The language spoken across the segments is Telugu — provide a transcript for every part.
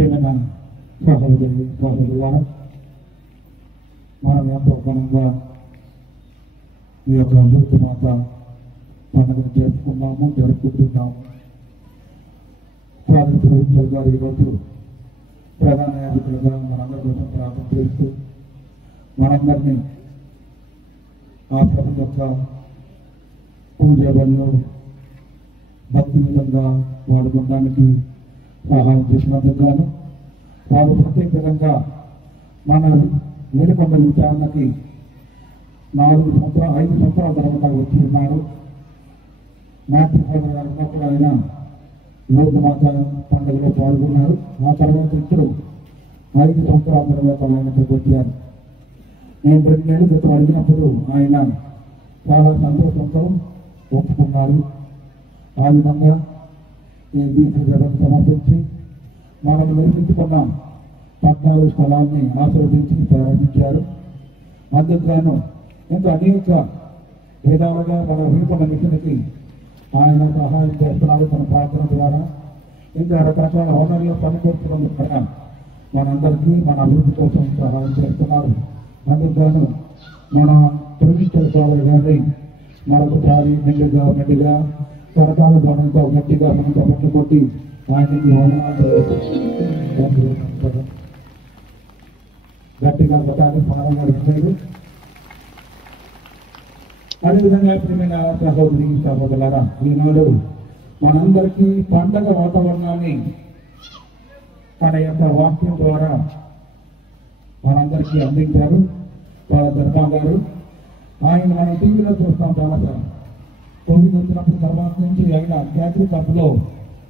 ప్రేమ సహోదరి సహోదరులారా, మనం ఎంతో ఘనంగా ఈ యొక్క అమృత మాత పండుగను జరుపుకుంటున్నాము. ప్రభుత్వ గారు ఈరోజు ప్రధాన యాజకులుగా మనందరి కోసం ప్రార్థన చేస్తూ మనందరినీ ఆ ప్రభు యొక్క పూజ వల్ల భక్తి విధంగా వాడుకోవడానికి సహాయం చేసినందుకు గాను వారు ప్రత్యేకంగా మన వెలుకొండ విచారణకి 5 సంవత్సరాల తర్వాత వచ్చి ఉన్నారు. మ్యాథ్యూ ఫాదర్ గారు ఉన్నప్పుడు ఆయన లోకమాత పండుగలో పాల్గొన్నారు. ఆ తర్వాత ఇప్పుడు 5 సంవత్సరాల తర్వాత ఆయన ఇక్కడికి వచ్చారు. నేను 2 నెలల క్రితం అడిగినప్పుడు ఆయన చాలా సంతోషంతో ఒప్పుకున్నారు. ఆ విధంగా ఈ బీసీ సభకు సమర్పించి మనం నిర్మించుకున్న 14 స్థలాన్ని ఆశీర్వదించి ప్రారంభించారు. అందుకు గాను ఇంకా అనేక విధాలుగా మన వీపన మిషన్కి ఆయన సహాయం చేస్తున్నారు. తన ప్రార్థన ద్వారా ఇంకా రకరకాల హోదాల్లో పనిచేస్తున్నందుకు కూడా మనందరికీ మన అభివృద్ధి కోసం సహాయం చేస్తున్నారు. అందుకు గాను మన ప్రొవిన్షియల్ ఫాదర్ గారిని మరొకసారి మెండుగా కరతాల ధ్వనంతో గట్టిగా మనం పట్టుకొట్టి ఆయనకి గట్టిగా కొట్టాలి. పారంగా ఉండలేదు. అదేవిధంగా ప్రియమైన సహోదరి సహోదరులారా, ఈనాడు మనందరికీ పండగ వాతావరణాన్ని తన యొక్క వాక్యం ద్వారా మనందరికీ అందించారు ధర్మా గారు. ఆయన మనం టీవీలో చూస్తాం చాలాసార్లు. కోవిడ్ వచ్చినప్పుడు తర్వాత నుంచి ఆయన క్యాథలిక్ సభలో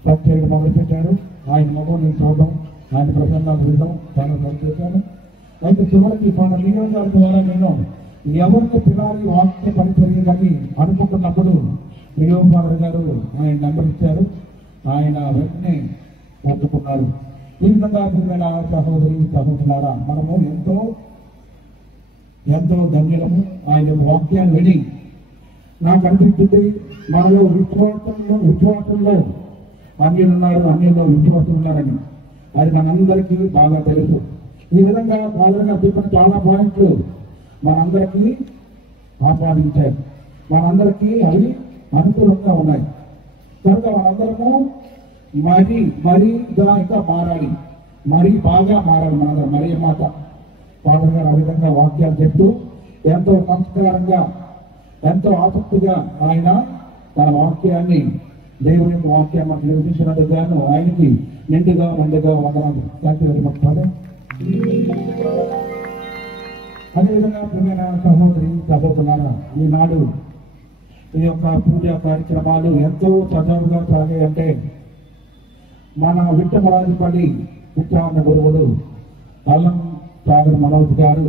పనిచేయడం మొదలుపెట్టారు. ఆయన మొగం నేను చూడడం, ఆయన ప్రసంగాలు వినడం చాలా సరి చేశాను. అయితే చివరికి మన నియోజకవర్గం ద్వారా నేను ఎవరికి పిల్లలు వాక్య పరిచర్యలని అనుకుంటున్నప్పుడు నియోజకవర్గ గారు ఆయన నెంబర్ ఇచ్చారు. ఆయన వెంటనే ఒప్పుకున్నారు. ఈ విధంగా ప్రియమైన సహోదరి సహోదరులారా, మనము ఎంతో ధన్యులము. ఆయన వాక్యాన్ని విని నాకు అనిపించింది, మనలో విశ్వాసంలో అన్యుల్లో విశ్వాసం ఉన్నారని. అది మనందరికీ బాగా తెలుసు. ఈ విధంగా బాగా చెప్పిన చాలా పాయింట్లు మనందరికీ ఆపాదించాయి. మనందరికీ అవి అనుకూలంగా ఉన్నాయి. కనుక మనందరము మరీగా ఇంకా మారాలి, మరీ బాగా మారాలి. మనందరం మరీ మాట ఫాదర్ గారు ఆ విధంగా వాక్యాలు చెప్తూ ఎంతో సంస్కారంగా ఎంతో ఆసక్తిగా ఆయన తన వాక్యాన్ని దేవుని యొక్క వాక్యాన్ని మనకు నిర్వహించినందుకు గాను ఆయనకి నిండుగా వందనాలు. Thank you very much father. అదేవిధంగా ప్రియమైన సహోదరి సహోదరులారా, ఈనాడు ఈ యొక్క పూజా కార్యక్రమాలు ఎంతో సజావుగా సాగాయంటే మన విట్టమరాజుపల్లి ఉచ్చారణ గురువులు అల్లం సాగర్ మనోజ్ గారు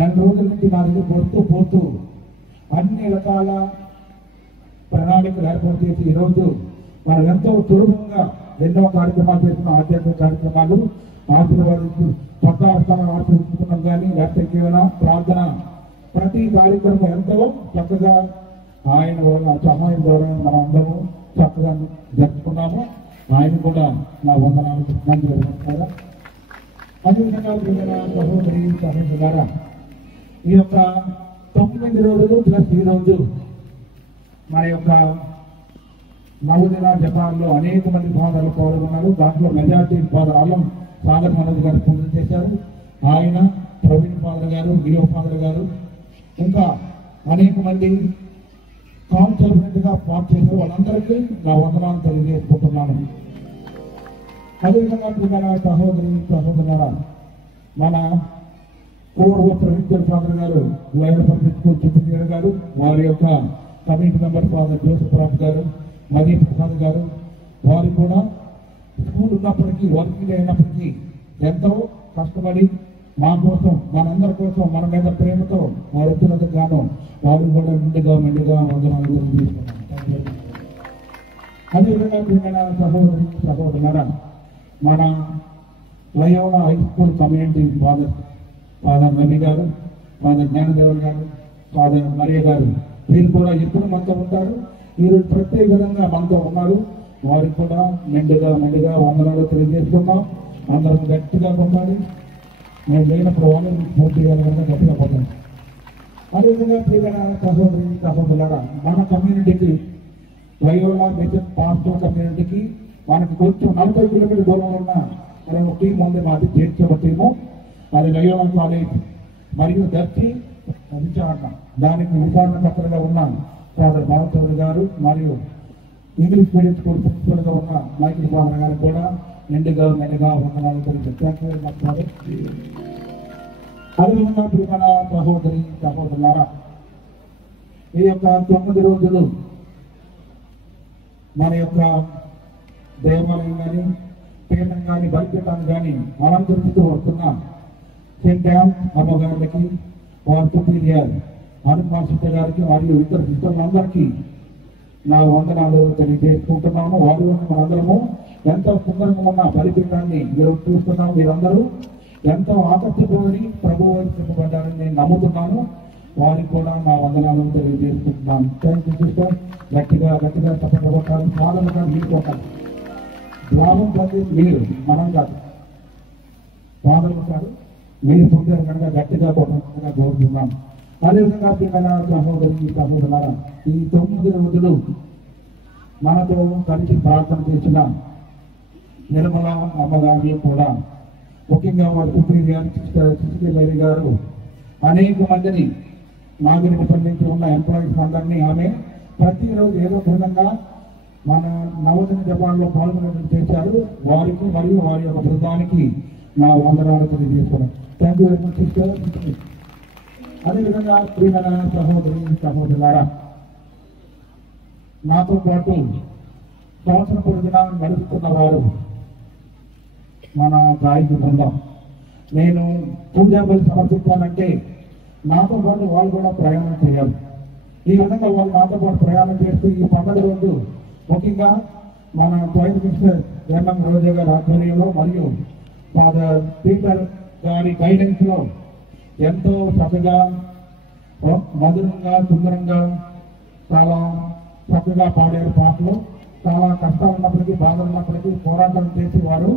4 రోజుల నుంచి నా దగ్గర పోతూ అన్ని రకాల ప్రణాళికలు ఏర్పాటు చేసి ఈరోజు మనం ఎంతో సులభంగా ఎన్నో కార్యక్రమాలు చేసిన ఆధ్యాత్మిక కార్యక్రమాలు ఆశీర్వాదించి పట్టాస్థానం ఆశీర్వదించుకున్నాం. కానీ లేకపోతే కేవలం ప్రార్థన ప్రతి కార్యక్రమం ఎంతో చక్కగా ఆయన సహాయం ద్వారా మనం అందరూ చక్కగా జరుపుకున్నాము. ఆయన కూడా నా వందనాలు చెప్తున్నారు. అదేవిధంగా సహోదరి సహోదరులారా, ఈ యొక్క 9 రోజులు ప్లస్ ఈ రోజు మన యొక్క నవదిన జపాన్లో అనేక మంది ఫాదర్లు పాల్గొన్నారు. దాంట్లో మెజార్టీ ఫాదర్ అల్లం సాగర్ మనోజ్ గారు పూజలు చేశారు. ఆయన ప్రవీణ్ ఫాదర్ గారు, గిరో ఫాదర్ గారు, ఇంకా అనేక మంది కాన్సల్టెంట్గా పార్ట్ చేశారు. వాళ్ళందరికీ నా వందనాలు తెలియజేసుకుంటున్నాను. అదేవిధంగా ప్రియమైన సహోదరి సహోదరులారా, మన పూర్వ ప్రొవిన్షియల్ ఫాదర్ గారు లైన్ పబ్లిక్ స్కూల్ చిత్తూరు గారు, వారి యొక్క కమిటీ మెంబర్ ఫాదర్ జోసెఫ్ రాఫ్ గారు, మనీ ప్రసాద్ గారు, వారు కూడా స్కూల్ ఉన్నప్పటికీ వర్కింగ్ అయినప్పటికీ ఎంతో కష్టపడి మా కోసం మనందరి కోసం మన మీద ప్రేమతో వారు వచ్చినందుకు గాను వారు కూడా మెండుగా వందనాలు తెలియజేస్తున్నాం. అదేవిధంగా ప్రియమైన సహోదరి సహోదరులారా, మన Loyola high school community father Nabi గారు, ఫాదర్ జ్ఞానదేవన్ గారు, ఫాదర్ మరియ గారు, వీరు కూడా ఎప్పుడు మనతో ఉంటారు. వీరు ప్రత్యేకంగా మనతో ఉన్నారు. వారికి కూడా మెండుగా వందనాలు తెలియజేస్తున్నాం. అందరం గట్టిగా కొట్టాలి. నేను లేనప్పుడు వాళ్ళు పూర్తి చేయాలన్నా గట్టిగా కొట్టాలి. అదేవిధంగా ప్రియమైన సహోదరులారా, మన కమ్యూనిటీకి లయోలా మిషన్ పాస్టర్ కమ్యూనిటీకి మనకి కొంచెం 40 కిలోమీటర్ల దూరంలో ఉన్న మనం టీం ఉంది. మాది చేర్చే టీము, అది లయోలా కాలేజ్ మరియు దర్శి విచారణ. దానికి విచారణకర్తలుగా ఉన్న ఫాదర్ బాలచౌదరి గారు మరియు ఇంగ్లీష్ మీడియం స్కూల్ ప్రిన్సిపల్గా ఉన్న మైకిల్ ఫాదర్ గారికి కూడా నిండుగా వందనాలు తెలియజేస్తారు. అదేవిధంగా ప్రియమైన సహోదరులారా, ఈ యొక్క 9 రోజులు మన యొక్క దేవాలయం కానీ పీఠం కానీ బలిపీఠాన్ని కానీ అలంకరిస్తూ వస్తున్న సెయింట్ యాన్ అమ్మగారికి, వారి సుపీరియర్ హనుమాన్ గారికి మరియు ఇతర సిస్టర్లందరికీ నా వందనాలు తెలియజేసుకుంటున్నాము. వారు మనందరము ఎంతో సుందరంగా ఉన్న బలిపీఠాన్ని మీరు చూస్తున్నాము. మీరందరూ ఎంతో ఆకర్షితులని ప్రభు వైపుపడ్డారని నేను నమ్ముతున్నాను. వారికి కూడా నా వందనాలు తెలియజేసుకుంటున్నాను. Thank you sister. గట్టిగా తప్పకుండా కొట్టాలి, సాధనగా మీరు కొట్టాలి. లాభం పొందేది మీరు, మనం కాదు. సాధనలు కాదు, మీరు పొందారు కనుక గట్టిగా కొట్టగా కోరుతున్నాం. అదేవిధంగా ప్రియమైన సహోదరులారా, ఈ 9 రోజులు మనతో కలిసి ప్రార్థన చేసిన నిర్మల అమ్మగారి కూడా, ముఖ్యంగా వారి సుపీరియర్ సిసిలి గారు అనేక మందిని నాగరికత నుంచి ఉన్న ఎంప్లాయీస్ అందరినీ ఆమె ప్రతిరోజు ఏదో విధంగా మన నవోదయ జపాన్లో పాల్గొనడం చేశారు. వారికి మరియు వారి యొక్క బృందానికి నా వందనాలు తెలియజేస్తున్నాను. Thank you very much sister. అదేవిధంగా ప్రియమైన సహోదరులారా, నాతో పాటు సంవత్సరం పొడిగిన నడుపుతున్న వారు మన గాయకు బృందం. నేను పూజా బలి సమర్పించాలంటే నాతో పాటు వాళ్ళు కూడా ప్రయాణం చేయాలి. ఈ విధంగా వాళ్ళు నాతో పాటు ప్రయాణం చేస్తూ ఈ పండుగ రోజు ముఖ్యంగా మన జాయింట్ మినిస్టర్ ఎన్ఎం రోజా గారి ఆధ్వర్యంలో మరియు ఫాదర్ పీటర్ గారి గైడెన్స్ లో ఎంతో చక్కగా మధురంగా సుందరంగా చాలా చక్కగా పాడారు పాటలు. చాలా కష్టాలు ఉన్నప్పటికీ, బాధలు ఉన్నప్పటికీ పోరాటం చేసి వారు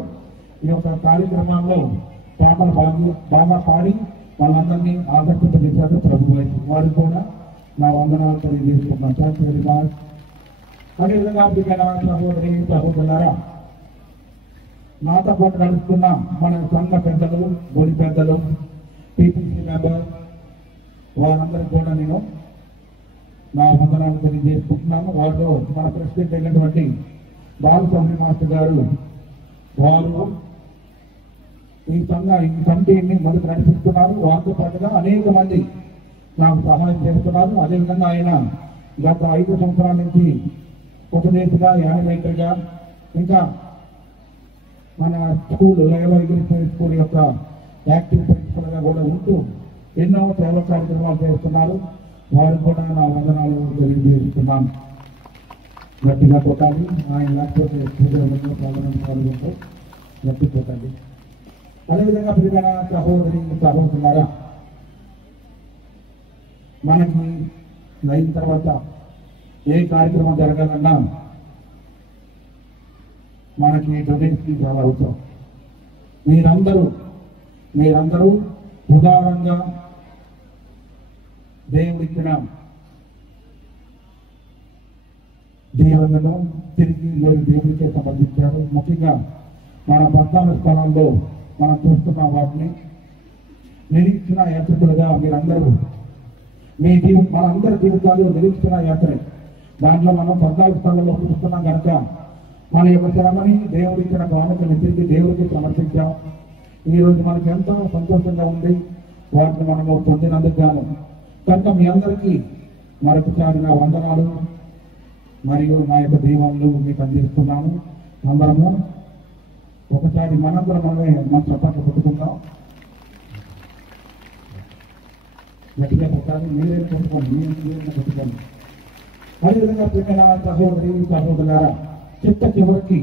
ఈ యొక్క కార్యక్రమాల్లో పాటలు బాగా పాడి వాళ్ళందరినీ ఆకర్షింపజేశారు ప్రభు వైపు. వారికి కూడా నా వందనాలు తెలియజేసుకున్నాను. Thank you very much. అదేవిధంగా సహోదరులారా, నాతో పాటు నడుస్తున్న మన సంఘ పెద్దలు, బొలి పెద్దలు, టీపీసీ మెంబర్, వారందరికీ కూడా నేను నా వందనాలు తెలియజేసుకుంటున్నాను. వాళ్ళు మన ప్రెసిడెంట్ అయినటువంటి బాలస్వామి మాస్టర్ గారు, వారు ఈ కమిటీని మొదటి నడిపిస్తున్నారు. వారితో పాటుగా అనేక మంది నాకు సహాయం చేస్తున్నారు. అదేవిధంగా ఆయన గత 5 సంవత్సరాల నుంచి ఉపదేశగా, యానిమేటర్గా, ఇంకా మన స్కూల్ స్కూల్ యొక్క యాక్టివ్ ప్రిన్సిపల్గా కూడా ఉంటూ ఎన్నో సేవా కార్యక్రమాలు చేస్తున్నారు. వారు కూడా నా వందనాలు తెలియజేస్తున్నాను. గట్టిగా కొట్టాలి. ఆయన లేకపోతే పాల్గొంటే గట్టి కొట్టాలి. అదేవిధంగా ప్రియమైన సహోదరులారా, మనకి అయిన తర్వాత ఏ కార్యక్రమం జరగాలన్నా మనకి డొనేషన్ చాలా అవసరం. మీరందరూ ఉదారంగా దేవుడిచ్చిన దీవెనలను తిరిగి మీరు దేవుడికే సమర్పించారు. ముఖ్యంగా మన 14 స్థలాల్లో మనం చూస్తున్న వాటిని నిరీక్షణ యాత్రికులుగా మీరందరూ మన అందరి జీవితాలు నిరీక్షణ యాత్ర. దాంట్లో మనం 14 స్థలాల్లో చూస్తున్నాం కనుక మన యొక్క శ్రమని దేవుడిచ్చిన కానుకని తిరిగి దేవుడికి సమర్పించాం. ఈరోజు మనకు ఎంతో సంతోషంగా ఉంది వాటిని మనము పొందినందుకు గాను. కనుక మీ అందరికీ మరొకసారి నా వందనాలు మరియు నా యొక్క దీవెనలు మీకు అందిస్తున్నాను. అందరము ఒకసారి మనందరం మన చప్పట్లు కొట్టుకుందాం. గట్టిగా కొట్టాలి. మీరేం కొట్టుకోండి, మీరేం కొట్టుకోండి. అదేవిధంగా ప్రియమైన సహోదరులారా, చివరికి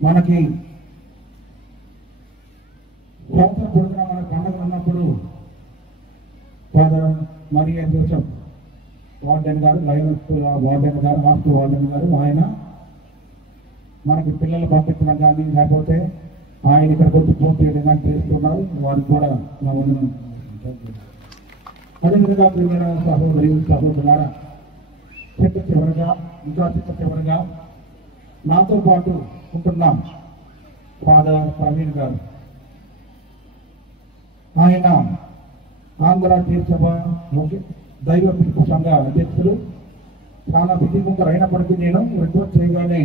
మనకి సంవత్సరం పొడుగునా మన పండుగ ఉన్నప్పుడు ఫాదర్ మరియా జోసెఫ్ వార్డెన్ గారు, లయన్స్ వార్డెన్ గారు, హాస్టల్ వార్డెన్ గారు, ఆయన మనకి పిల్లలు పంపించడం కానీ లేకపోతే ఆయన ఇక్కడికి వచ్చి ఫోన్ చేయడం కానీ చేస్తున్నారు. వారికి కూడా నా వందనం. అదేవిధంగా ప్రియమైన సహోదరి సహోదరులారా, చివరిగా చివరిగా నాతో పాటు ఉంటున్నాం ఫాదర్ ప్రవీణ్ గారు. ఆయన ఆంధ్ర తీర్చభ దైవ పిలుపు సంఘ అధ్యక్షులు. చాలా బిజీముఖరు అయినప్పటికీ నేను రిక్వెస్ట్ చేయగానే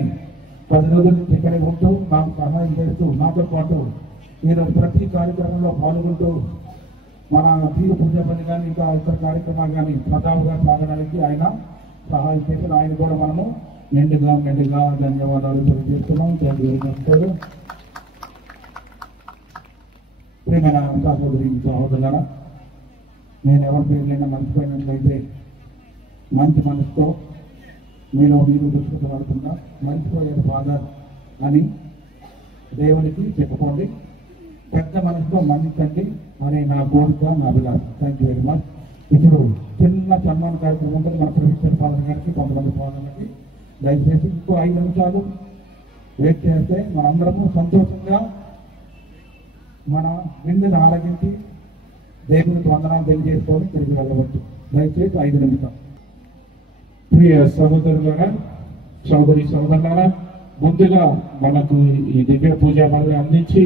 10 రోజుల నుంచి ఇక్కడే ఉంటూ నాకు సహాయం చేస్తూ నాతో పాటు నేను ప్రతి కార్యక్రమంలో పాల్గొంటూ మన తీరు పూజ పని కానీ ఇంకా ఇతర కార్యక్రమాలు కానీ ప్రతాపుగా సాగడానికి ఆయన సహాయం చేసిన ఆయన కూడా మనము మెండుగా ధన్యవాదాలు తెలియజేస్తున్నాం. నమస్కారం. ప్రియమైన సహోదరి సహోదరులారా, నేను ఎవరి పేర్లైనా మర్చిపోయినట్లయితే మంచి మనసుతో మీరు దుష్కృతపడుతున్నా మర్చిపోయారు ఫాదర్ అని దేవునికి చెప్పుకోండి. పెద్ద మనసుతో మన్నించండి అని నా కోరిక, నా అభిలాష. Thank you very much. ఇప్పుడు చిన్న సన్మాన కార్యక్రమం ఉంటుంది మన ప్రొఫెసర్ ఫాదర్ గారికి, కొంతమంది ఫాదర్లకి. దయచేసి ఇంకో 5 నిమిషాలు వెయిట్ చేస్తే మనందరము సంతోషంగా మన విందుని ఆరగించి దేవునికి వందనాలు తెలియజేసుకొని తిరిగి వెళ్ళవచ్చు. దయచేసి 5 నిమిషాలు. ప్రియ సహోదరులారా, సోదరి సోదరులారా, ముందుగా మనకు ఈ దివ్య పూజ పనులు అందించి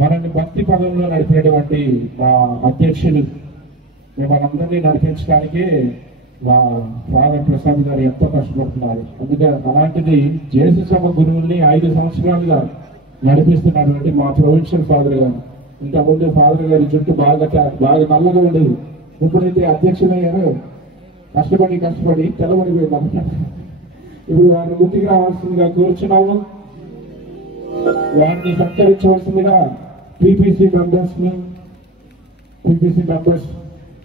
మనల్ని భక్తి పదంలో నడిపినటువంటి మా అధ్యక్షులు, మనందరినీ నడిపించడానికి మా ఫాదర్ ప్రసాద్ గారు ఎంతో కష్టపడుతున్నారు. అందుకే అలాంటిది జేసు సభ గురువుల్ని 5 సంవత్సరాలుగా నడిపిస్తున్నటువంటి మా ప్రొవిన్షియల్ ఫాదర్ గారు. ఇంతకుముందు ఫాదర్ గారి చుట్టూ బాగా నల్లగా ఉండేది. ఎప్పుడైతే అధ్యక్షులయ్యారో కష్టపడి తెల్లబడిపోయింది. ఇప్పుడు వారిని ముందుకు రావాల్సిందిగా కూర్చున్నాము. వారిని సత్కరించవలసిందిగా పీపీసీ మెంబర్స్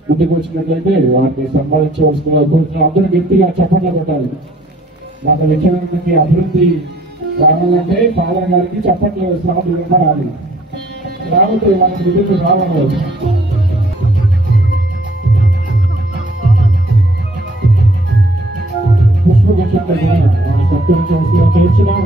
ముందుకు వచ్చినట్లయితే వారిని సంపాదించవలసిందిగా కూర్చున్నాం. అందరూ గట్టిగా చప్పట్లు కొట్టాలి. మన విచారణకి అభివృద్ధి రావాలంటే ఫాదర్ గారికి చప్పట్లు సౌండ్ రావాలి. రాకపోతే మనకు విధులు రావాలి. పుష్పగుచ్చంతో సత్కరించవలసిందిగా కూర్చున్నాం.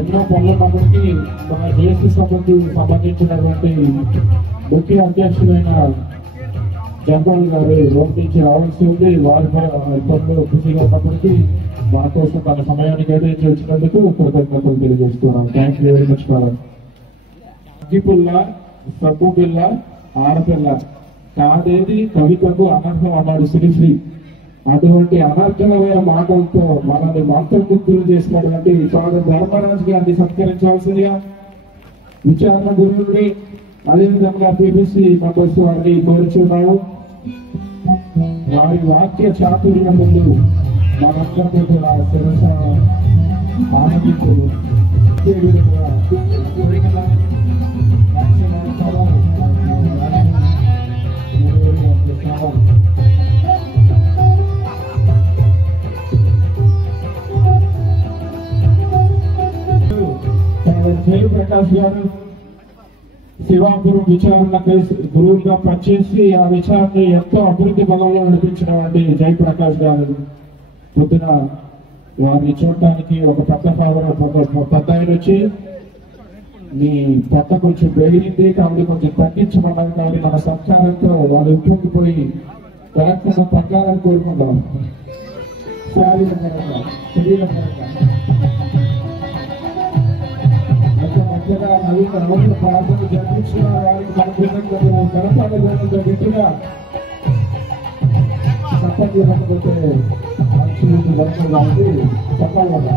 ఎన్నో పనులు ఉన్నప్పటికీ మన జేసీ సభకు సంబంధించినటువంటి ముఖ్య అధ్యక్షులైన జంపాల్ గారు రోడ్ నుంచి రావాల్సి ఉంది. వారి పనులు బిజీగా ఉన్నప్పటికీ మన కోసం తన సమయాన్ని కేటాయించి వచ్చినందుకు కృతజ్ఞతలు తెలియజేస్తున్నాం. Thank you very much. అగ్గిపుల్ల, సబ్బు పిల్ల, ఆడపిల్ల కాదేది కవితకు అనర్హం అన్నాడు శ్రీశ్రీ. అటువంటి అనర్థమైన మాటలతో మనల్ని మంత్రముగ్ధులు చేసినటువంటి ఫాదర్ ధర్మరాజు గారిని సత్కరించవలసిందిగా విచారణ గురువుని, అదేవిధంగా పీపీసీ మెంబర్స్ వారిని కోరుచున్నాము. వారి వాక్య చాతుర్యం ముందు మనందరికీ కూడా శిరస ఆనందించు. జయప్రకాష్ గారు శివాపురం విచారణ గురువుగా పనిచేసి ఆ విచారణ ఎంతో అభివృద్ధి పదంలో నడిపించినటువంటి జయప్రకాష్ గారు పొద్దున వారిని చూడటానికి ఒక పెద్ద ఆయన వచ్చి మీ పెద్ద కొంచెం పెరిగింది కాబట్టి కొంచెం తగ్గించమన్నారు. కాబట్టి మన సంచారంతో వాళ్ళు ఉప్పొంగిపోయి కరెక్ట్గా తగ్గాలని కోరుకుంటాం. శారీరకంగా శరీరకంగా నవీన రోజుల ప్రార్థన జరిపించిన వారికి మన కనపడేదంతా గట్టిగా తప్పని లేకపోతే మనుషులు బతుకు కాబట్టి చెప్పాలి కదా.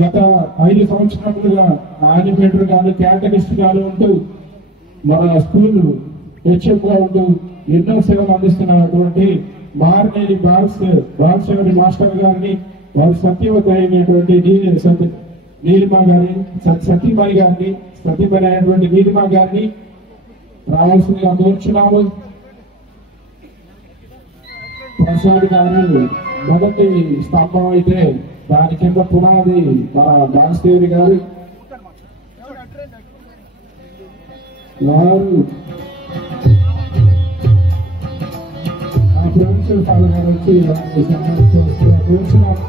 గత 5 సంవత్సరాలుగా యానిమేటర్ గాను క్యాటరిస్ట్ గాను ఉంటూ మన స్కూల్ హెచ్ఎంగా ఉంటూ ఎన్నో సేవలు అందిస్తున్నటువంటి మారినేని బాలశివరి మాస్టర్ గారిని, వారు సత్యవతి అయినటువంటి నీలిమ గారి సత్యమణి గారిని సత్యమణి అయినటువంటి నీలిమ గారిని రావాల్సిందిగా కోరుచున్నాము. ప్రసాద్ గారు మొదటి స్తంభం అయితే దాని కింద పునాది మన దానదేవి గారు వారు ప్రొఫెసర్ ఫాదర్ గారు వచ్చి కూర్చున్నారు.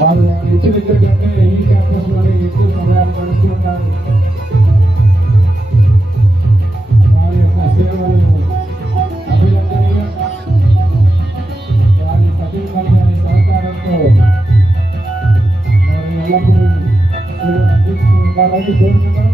వారు ఇంటి దగ్గర కంటే ఈ క్యాంపస్ లోనే ఎక్కువ సమయాలు గడుపుతున్నారు. వారి యొక్క సేవలు అభినందనీయం. వారి సతీమణి గారి సహకారంతో వారు ఎల్లప్పుడూ సేవలు అందిస్తున్నారని కోరుతున్నాం.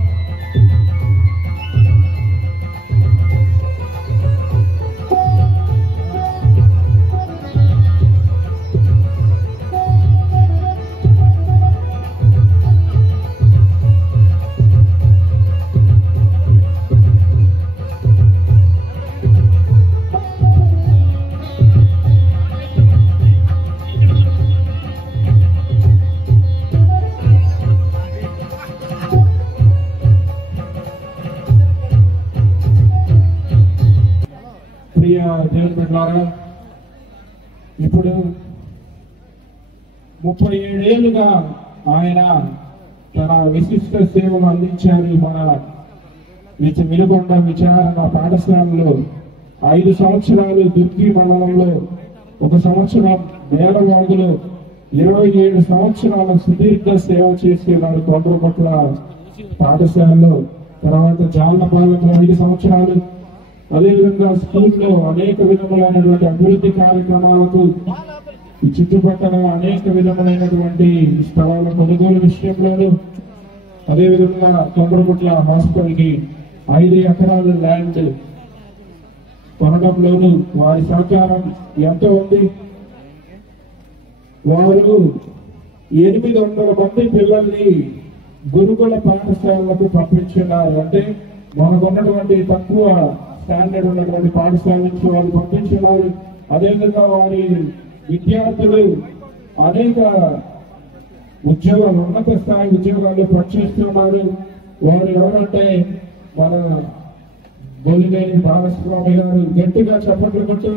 దేవుని బిడ్డలారా, ఇప్పుడు 37 ఏళ్లుగా ఆయన తన విశిష్ట సేవలు అందించారు. మన వినుకొండ విచారణ పాఠశాలలో 5 సంవత్సరాలు దుర్గి మండలంలో, 1 సంవత్సరం మేడవాగులో, 27 సంవత్సరాల సుదీర్ఘ సేవ చేసేవాడు తొందరపట్ల పాఠశాలలో. తర్వాత జాలపాలెంలో 5 సంవత్సరాలు, అదేవిధంగా స్కూల్లో అనేక విధములైనటువంటి అభివృద్ధి కార్యక్రమాలకు ఈ చుట్టుపక్కల అనేక విధములైనటువంటి స్థలాల కొనుగోలు విషయంలోనూ, అదేవిధంగా తొందరపట్ల హాస్పిటల్ కి 5 ఎకరాల ల్యాండ్ కొనడంలోనూ వారి సహకారం ఎంతో ఉంది. వారు 800 మంది పిల్లల్ని గురుకుల పాఠశాలకు పంపించున్నారు. అంటే మనకున్నటువంటి తక్కువ స్టాండర్డ్ ఉన్నటువంటి పాఠశాల నుంచి వాళ్ళు పంపించున్నారు. అదేవిధంగా వారి విద్యార్థులు అనేక ఉద్యోగాలు, ఉన్నత స్థాయి ఉద్యోగాలు పనిచేస్తున్నారు. వారు ఎవరంటే మన బొలినేని భాగస్వామి గారు. గట్టిగా చప్పట్లు కొట్టి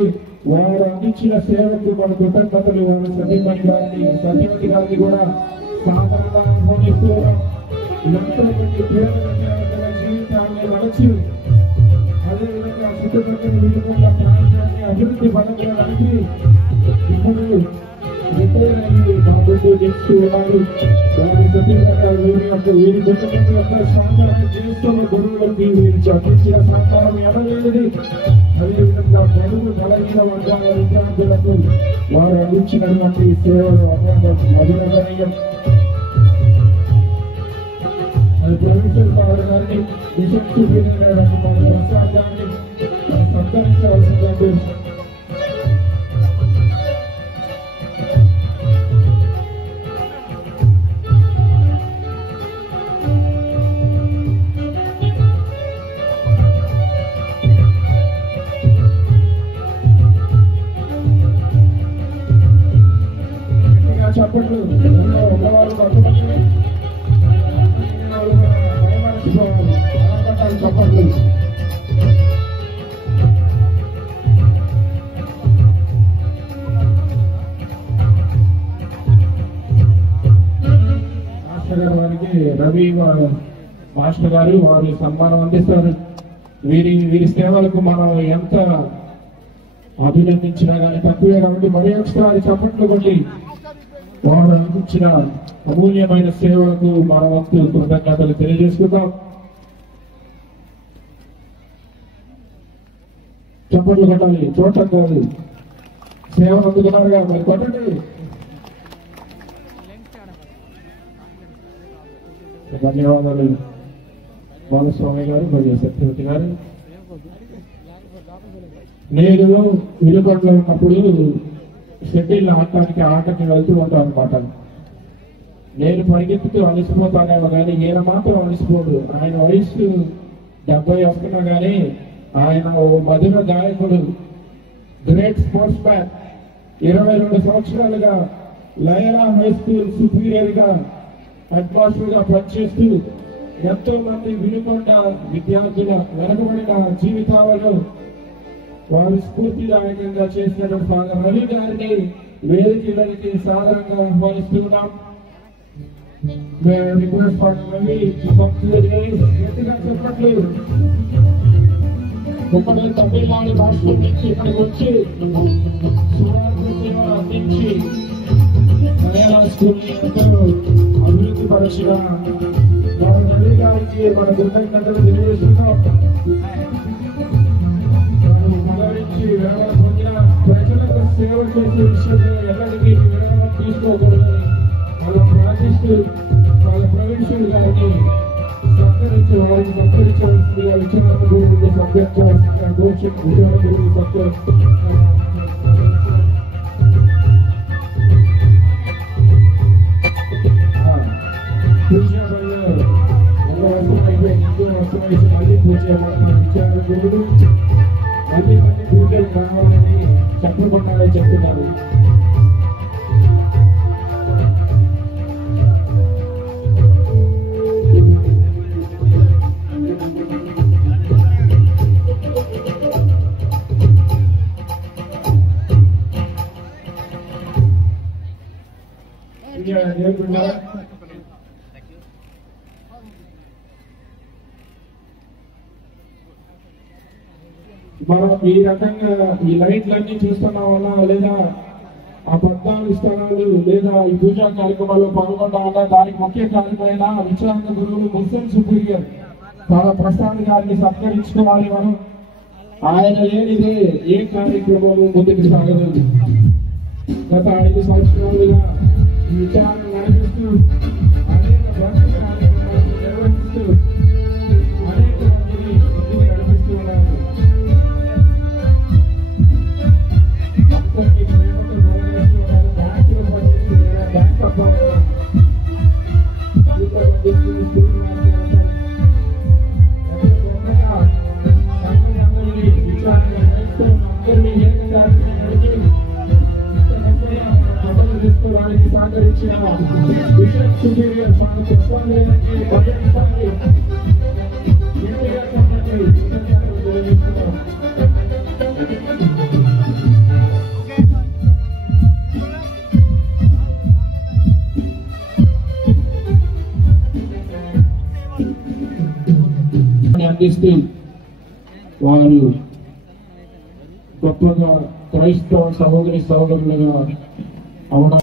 వారు అందించిన సేవకు మన కృతజ్ఞతలు. వారి సతీమణి గారిని, సత్యవతి గారిని కూడా సాధారణంగా ఆహ్వానిస్తున్నాం. ఇదంతా జీవితాన్ని నడిచి అదేవిధంగా చుట్టుపక్కల వీలుకున్న ప్రాంతాన్ని అభివృద్ధి పరచడానికి ఇప్పుడు రిటైర్ అయ్యి మా ముందు చేస్తూ ఉన్నారు. వారి వీరి కుటుంబం యొక్క సహకారం చేస్తున్న గురువులకి వీరు అందించిన సహకారం ఎనలేనిది. అదేవిధంగా బడుగు బలహీన వర్గాల విద్యార్థులకు వారు అందించినటువంటి సేవలు అభినందనీయం. ప్రొఫెసర్ ఫాదర్ గారిని, మిషన్ సూపరింటెండెంట్ ప్రసాద్ గారిని సత్కరించవలసిందండి. చప్పట్లు ఉన్నవాళ్ళు చప్పట్లు. మాస్టర్ గారు వారికి రవి మాస్టర్ గారు వారి సన్మానం అందిస్తారు. వీరి సేవలకు మనం ఎంత అభినందించినా కానీ తక్కువే. కాబట్టి మరి ఒకసారి చప్పట్లు కొట్టి వారు అందించిన అమూల్యమైన సేవలకు మన వంతు కృతజ్ఞతలు తెలియజేసుకుందాం. చప్పట్లు కొట్టాలి, చూడటం కాదు. సేవలు అందుకున్నారుగా, మరి కొట్టండి. ధన్యవాదాలు బాలస్వామి గారు మరియు సత్యవతి గారు. నేను వినుకొండలో ఉన్నప్పుడు షెడ్యూల్ ఆటకి వెళ్తూ ఉంటాను అనమాట. నేను పరిగెత్తుతూ అలసిపోతానేమో కానీ ఈయన మాత్రం అలసిపోడు. ఆయన వయసు 70 వస్తున్నా కానీ ఆయన ఓ మధుర గాయకుడు, గ్రేట్ స్పోర్ట్స్ మ్యాన్. 22 సంవత్సరాలుగా లయలా హై స్కూల్ సుపీరియర్ గా హెడ్ మాస్టర్ గా పనిచేస్తూ ఎంతో మంది వినుకొండ విద్యార్థుల వెనకబడిన జీవితాలను వారు స్ఫూర్తిదాయకంగా చేసినటువంటి ఫాదర్ రవి గారిని వేదికలకి సాధారణంగా ఆహ్వానిస్తున్నాం. చెప్పట్లు ఇప్పటి తమిళనాడు రాష్ట్రం నుంచి ఇక్కడికి వచ్చి సువార్త సేవ అందించి మలయాళ స్కూల్ ఎంతో అభివృద్ధి పరిచిన రవి గారికి మన కృతజ్ఞతలు తెలియజేస్తున్నాం. మొదటి విరామం పొందిన ప్రజలకు సేవ చేసే విషయంలో ఎక్కడికి విరామం తీసుకోకూడదని వాళ్ళ ప్రవీణ్ గారిని సత్కరించి వారికి సత్కరించవలసిందిగా విచారణ గురించి సత్కరించవలసిందిగా విచారణ గురించి మళ్ళీ పూజ విచారణ గురుడు మళ్ళీ పూజలు కావాలని చెప్పకుండాలని చెప్తున్నారు. మనం ఈ రకంగా ఈ లైట్లన్నీ చూస్తున్నా వల్ల లేదా ఆ 14 స్థానాలు లేదా ఈ పూజా కార్యక్రమాల్లో పాల్గొనడం వల్ల దానికి ముఖ్య కారణమైన విచారణ గురువులు ముస్లిం సుపీరియర్ చాలా ప్రసాద్ గారిని సత్కరించుకోవాలి. మనం ఆయన లేనిదే ఏ కార్యక్రమము ముందుకు సాగదు. గత 5 సంవత్సరాలుగా ఈ విచారణ నడిపిస్తూ అనేక భక్తి కార్యక్రమాలను నిర్వహిస్తూ అనేక మందిని ముందుకు నడిపిస్తూ ఉన్నారు. అందిస్తూ వారు గొప్పగా క్రైస్తవ సహోదరి సహోదరులుగా అవడం